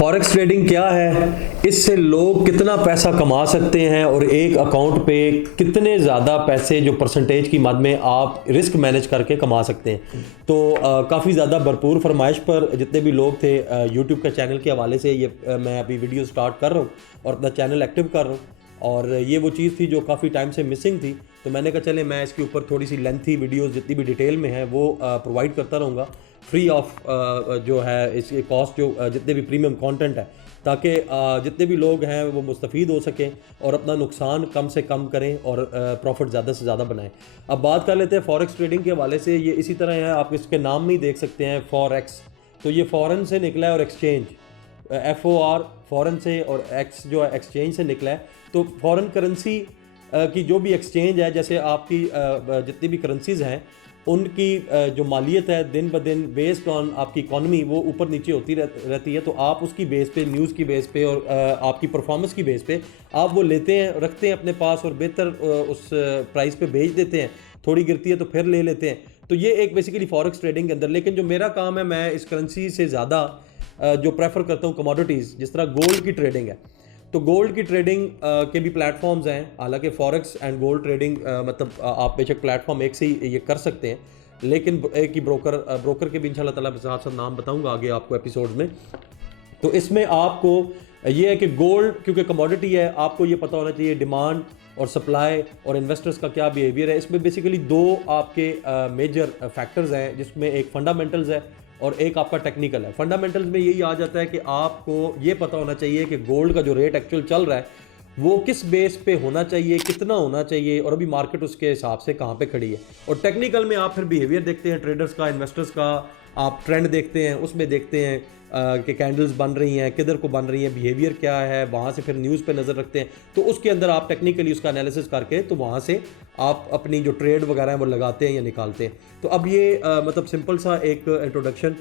Forex trading क्या है, इससे लोग कितना पैसा कमा सकते हैं और एक अकाउंट पे कितने ज़्यादा पैसे जो परसेंटेज की मद में आप रिस्क मैनेज करके कमा सकते हैं। तो काफ़ी ज़्यादा भरपूर फरमाइश पर जितने भी लोग थे यूट्यूब के चैनल के हवाले से ये मैं अभी वीडियो स्टार्ट कर रहा हूँ और अपना चैनल एक्टिव कर रहा हूँ। और ये वो चीज़ थी जो काफ़ी टाइम से मिसिंग थी, तो मैंने कहा चले मैं इसके ऊपर थोड़ी सी लेंथी वीडियोस जितनी भी डिटेल में है वो प्रोवाइड करता रहूँगा फ्री ऑफ जो है इसके कॉस्ट जो जितने भी प्रीमियम कंटेंट है, ताकि जितने भी लोग हैं वो मुस्तफ़ीद हो सकें और अपना नुकसान कम से कम करें और प्रॉफिट ज़्यादा से ज़्यादा बनाएं। अब बात कर लेते हैं फॉरेक्स ट्रेडिंग के हवाले से। ये इसी तरह है, आप इसके नाम में ही देख सकते हैं फॉरेक्स, तो ये फॉरेन से निकला है और एक्सचेंज FOR फॉरेन से और एक्स जो है एक्सचेंज से निकला है। तो फॉरेन करेंसी की जो भी एक्सचेंज है, जैसे आपकी जितनी भी करेंसीज़ हैं उनकी जो मालियत है दिन ब दिन बेस्ड ऑन आपकी इकॉनमी वो ऊपर नीचे होती रहती है। तो आप उसकी बेस पे, न्यूज़ की बेस पे और आपकी परफॉर्मेंस की बेस पे आप वो लेते हैं, रखते हैं अपने पास और बेहतर उस प्राइस पे बेच देते हैं। थोड़ी गिरती है तो फिर ले लेते हैं। तो ये एक बेसिकली फॉरेक्स ट्रेडिंग के अंदर। लेकिन जो मेरा काम है, मैं इस करेंसी से ज़्यादा जो प्रेफर करता हूँ कमोडिटीज़, जिस तरह गोल्ड की ट्रेडिंग है। तो गोल्ड की ट्रेडिंग के भी प्लेटफॉर्म्स हैं, हालांकि फॉरेक्स एंड गोल्ड ट्रेडिंग मतलब आप बेशक प्लेटफॉर्म एक से ही ये कर सकते हैं, लेकिन एक ही ब्रोकर के भी इंशाल्लाह ताला साथ साथ नाम बताऊंगा आगे आपको एपिसोड में। तो इसमें आपको ये है कि गोल्ड क्योंकि कमोडिटी है, आपको ये पता होना चाहिए डिमांड और सप्लाई और इन्वेस्टर्स का क्या बिहेवियर है। इसमें बेसिकली दो आपके मेजर फैक्टर्स हैं, जिसमें एक फंडामेंटल्स है और एक आपका टेक्निकल है। फंडामेंटल्स में यही आ जाता है कि आपको ये पता होना चाहिए कि गोल्ड का जो रेट एक्चुअल चल रहा है वो किस बेस पे होना चाहिए, कितना होना चाहिए और अभी मार्केट उसके हिसाब से कहाँ पे खड़ी है। और टेक्निकल में आप फिर बिहेवियर देखते हैं ट्रेडर्स का, इन्वेस्टर्स का, आप ट्रेंड देखते हैं, उसमें देखते हैं कि कैंडल्स बन रही हैं, किधर को बन रही हैं, बिहेवियर क्या है, वहाँ से फिर न्यूज़ पे नज़र रखते हैं। तो उसके अंदर आप टेक्निकली उसका एनालिसिस करके तो वहाँ से आप अपनी जो ट्रेड वगैरह है वो लगाते हैं या निकालते हैं। तो अब ये मतलब सिंपल सा एक इंट्रोडक्शन,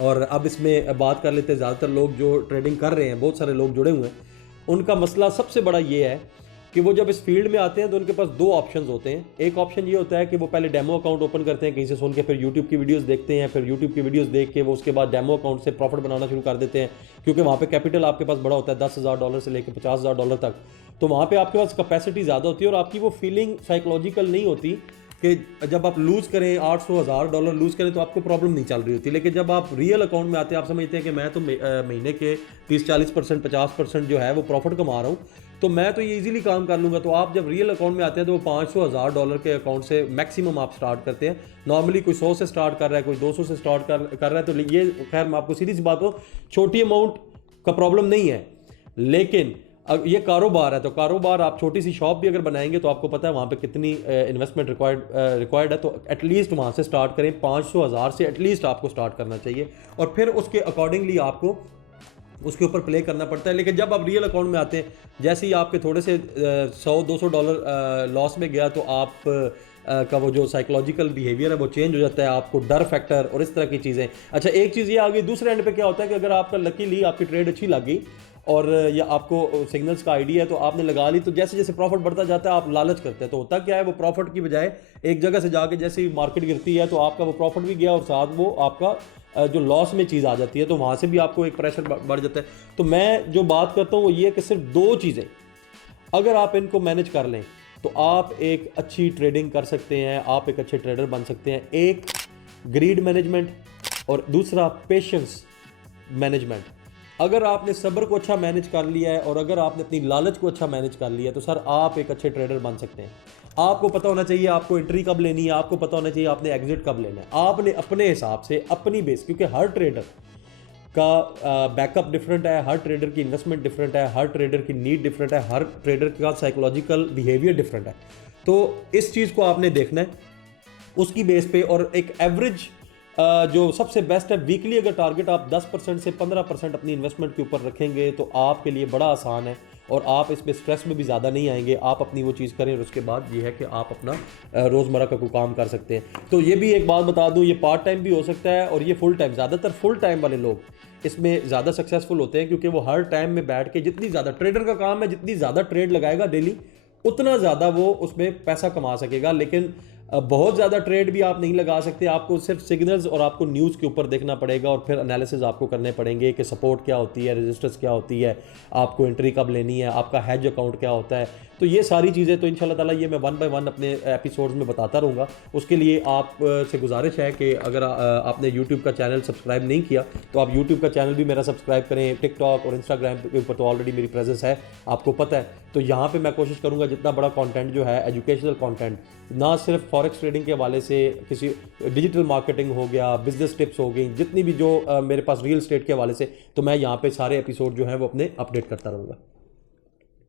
और अब इसमें बात कर लेते हैं ज़्यादातर लोग जो ट्रेडिंग कर रहे हैं, बहुत सारे लोग जुड़े हुए हैं, उनका मसला सबसे बड़ा ये है कि वो जब इस फील्ड में आते हैं तो उनके पास दो ऑप्शंस होते हैं। एक ऑप्शन ये होता है कि वो पहले डेमो अकाउंट ओपन करते हैं कहीं से सुन के, फिर यूट्यूब की वीडियोस देखते हैं, फिर यूट्यूब की वीडियोस देख के वो उसके बाद डेमो अकाउंट से प्रॉफिट बनाना शुरू कर देते हैं, क्योंकि वहाँ पे कैपिटल आपके पास बड़ा होता है, $10,000 से लेकर $50,000 तक। तो वहाँ पे आपके पास कैपेसिटी ज़्यादा होती है और आपकी वो फीलिंग साइकोलॉजिकल नहीं होती कि जब आप लूज़ करें $800,000 लूज़ करें तो आपको प्रॉब्लम नहीं चल रही होती। लेकिन जब आप रियल अकाउंट में आते हैं, आप समझते हैं कि मैं तो महीने के 30-40% 50% जो है वो प्रॉफिट कमा रहा हूँ, तो मैं तो ये इजीली काम कर लूँगा। तो आप जब रियल अकाउंट में आते हैं तो वो $500,000 के अकाउंट से मैक्सिमम आप स्टार्ट करते हैं। नॉर्मली कोई 100 से स्टार्ट कर रहा है, कोई 200 से स्टार्ट कर रहा है। तो ये खैर मैं आपको सीधी सी बात हो, छोटी अमाउंट का प्रॉब्लम नहीं है, लेकिन ये कारोबार है। तो कारोबार आप छोटी सी शॉप भी अगर बनाएंगे तो आपको पता है वहाँ पे कितनी इन्वेस्टमेंट रिक्वायर्ड है। तो एटलीस्ट वहाँ से स्टार्ट करें, 500,000 से एटलीस्ट आपको स्टार्ट करना चाहिए और फिर उसके अकॉर्डिंगली आपको उसके ऊपर प्ले करना पड़ता है। लेकिन जब आप रियल अकाउंट में आते हैं, जैसे ही आपके थोड़े से $100-200 लॉस में गया तो आप का वो जो साइकोलॉजिकल बिहेवियर है वो चेंज हो जाता है, आपको डर फैक्टर और इस तरह की चीज़ें। अच्छा, एक चीज़ ये आ गई, दूसरे एंड पे क्या होता है कि अगर आपका लकीली आपकी ट्रेड अच्छी लग गई और या आपको सिग्नल्स का आइडिया है तो आपने लगा ली, तो जैसे जैसे प्रॉफिट बढ़ता जाता है आप लालच करते हैं। तो होता क्या है, वो प्रॉफिट की बजाय एक जगह से जाके जैसे ही मार्केट गिरती है तो आपका वो प्रॉफिट भी गया और साथ वो आपका जो लॉस में चीज़ आ जाती है, तो वहाँ से भी आपको एक प्रेशर बढ़ जाता है। तो मैं जो बात करता हूँ वो ये कि सिर्फ दो चीज़ें अगर आप इनको मैनेज कर लें तो आप एक अच्छी ट्रेडिंग कर सकते हैं, आप एक अच्छे ट्रेडर बन सकते हैं। एक ग्रीड मैनेजमेंट और दूसरा पेशेंस मैनेजमेंट। अगर आपने सब्र को अच्छा मैनेज कर लिया है और अगर आपने अपनी लालच को अच्छा मैनेज कर लिया है तो सर आप एक अच्छे ट्रेडर बन सकते हैं। आपको पता होना चाहिए आपको एंट्री कब लेनी है, आपको पता होना चाहिए आपने एग्जिट कब लेना है। आपने अपने हिसाब से अपनी बेस, क्योंकि हर ट्रेडर का बैकअप डिफरेंट है, हर ट्रेडर की इन्वेस्टमेंट डिफरेंट है, हर ट्रेडर की नीड डिफरेंट है, हर ट्रेडर का साइकोलॉजिकल बिहेवियर डिफरेंट है। तो इस चीज़ को आपने देखना है उसकी बेस पे। और एक एवरेज जो सबसे बेस्ट है, वीकली अगर टारगेट आप 10% से 15% अपनी इन्वेस्टमेंट के ऊपर रखेंगे तो आपके लिए बड़ा आसान है और आप इस पे स्ट्रेस में भी ज़्यादा नहीं आएंगे। आप अपनी वो चीज़ करें और उसके बाद ये है कि आप अपना रोज़मर्रा का कोई काम कर सकते हैं। तो ये भी एक बात बता दूं, ये पार्ट टाइम भी हो सकता है और ये फुल टाइम। ज़्यादातर फुल टाइम वाले लोग इसमें ज़्यादा सक्सेसफुल होते हैं, क्योंकि वो हर टाइम में बैठ के, जितनी ज़्यादा ट्रेडर का काम है, जितनी ज़्यादा ट्रेड लगाएगा डेली उतना ज़्यादा वो उसमें पैसा कमा सकेगा। लेकिन बहुत ज़्यादा ट्रेड भी आप नहीं लगा सकते, आपको सिर्फ सिग्नल्स और आपको न्यूज़ के ऊपर देखना पड़ेगा और फिर एनालिसिस आपको करने पड़ेंगे कि सपोर्ट क्या होती है, रेजिस्टेंस क्या होती है, आपको एंट्री कब लेनी है, आपका हैज अकाउंट क्या होता है। तो ये सारी चीज़ें तो इंशाल्लाह ताला ये मैं 1 बाय 1 अपने एपिसोड्स में बताता रहूँगा। उसके लिए आप से गुजारिश है कि अगर आपने यूट्यूब का चैनल सब्सक्राइब नहीं किया तो आप यूट्यूब का चैनल भी मेरा सब्सक्राइब करें। टिकटॉक और इंस्टाग्राम के ऊपर तो ऑलरेडी मेरी प्रेजेंस है, आपको पता है। तो यहाँ पे मैं कोशिश करूँगा जितना बड़ा कंटेंट जो है एजुकेशनल कंटेंट, ना सिर्फ फॉरेक्स ट्रेडिंग के हवाले से, किसी डिजिटल मार्केटिंग हो गया, बिजनेस टिप्स हो गई, जितनी भी जो मेरे पास रियल एस्टेट के हवाले से, तो मैं यहाँ पे सारे एपिसोड जो हैं वो अपने अपडेट करता रहूँगा।